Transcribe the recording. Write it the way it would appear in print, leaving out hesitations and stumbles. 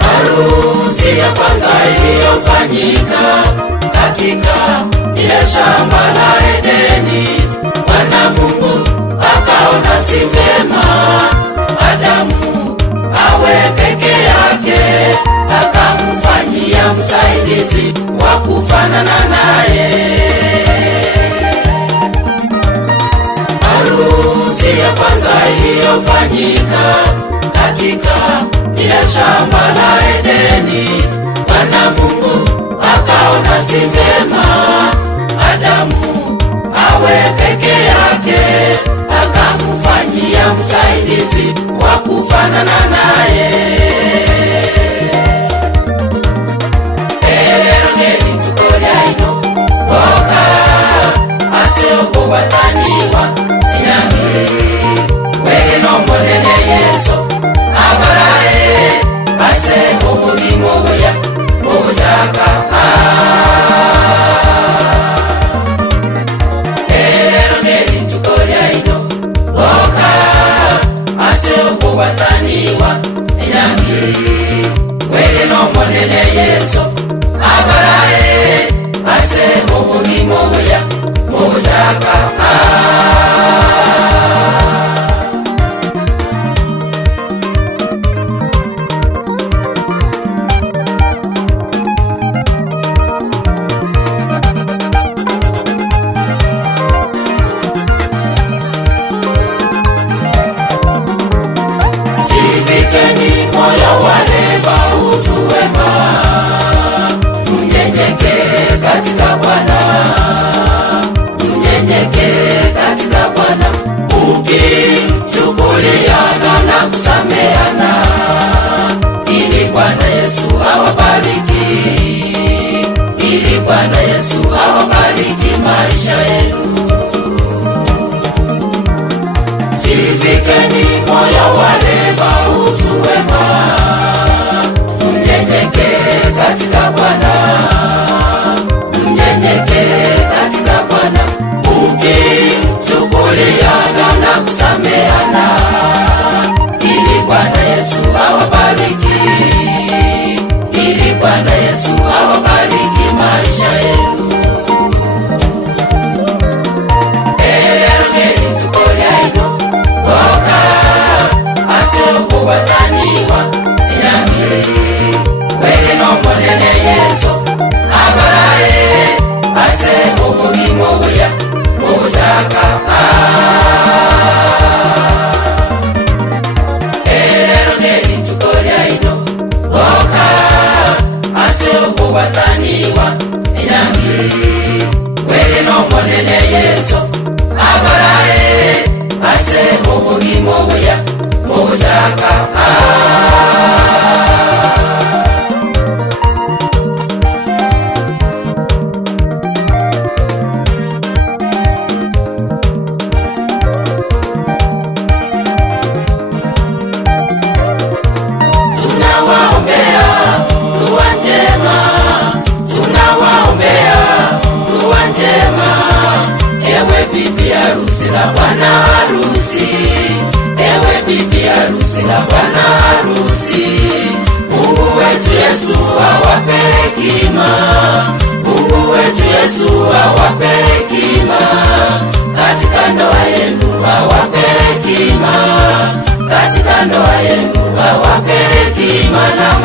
Harusi ya kwanza iliyofanyika katika ile shamba la Edeni, Bwana Mungu akaona si vyema Adamu awe peke yake, akamfanyia msaidizi wa kufanana naye. Harusi ya kwanza iliyofanyika katika ile shamba la Edeni, Bwana Mungu akaona si vyema Adamu awe peke yake, akamfanyia msaidizi wa kufanana naye. Elero ngeli tukolya ino boka aseokubataniwa nyangi weno monene Yesu abarae ase obulimo buya bujaka elero ngeli tukolya ino boka ase okubataniwa nyangi weno monene Yesu abarae ase obulimo buya bujaka moyo wa neema utu wema, mnyenyeke katika Bwana, mnyenyeke katika Bwana, ukichukuliana na kusameana, ili Bwana Yesu awabariki, ili Bwana Yesu awabariki maisha yenu. Jivikeni moyo wa neema utu wema, mnyenyeke katika Bwana, mnyenyeke katika Bwana, ukichukuliana na kusameana, ili Bwana Yesu awabariki, ili Bwana Yesu awabariki maisha yenu. Okubataniwa nyangi weno monene Yesu abarae ase obulimo buya bujaka elero ngeli tukolya ino boka ase okubataniwa nyangi weno monene Yesu abarae ase obulimo buya bujaka tunawaombea dua njema, tunawaombea dua njema, ewe bibi harusi na bwana harusi, ewe bibi harusi na bwana harusi, Mungu wetu Yesu awape hekima, Mungu wetu Yesu awape hekima, katika ndoa yenu awape hekima, katika ndoa yenu awape hekima na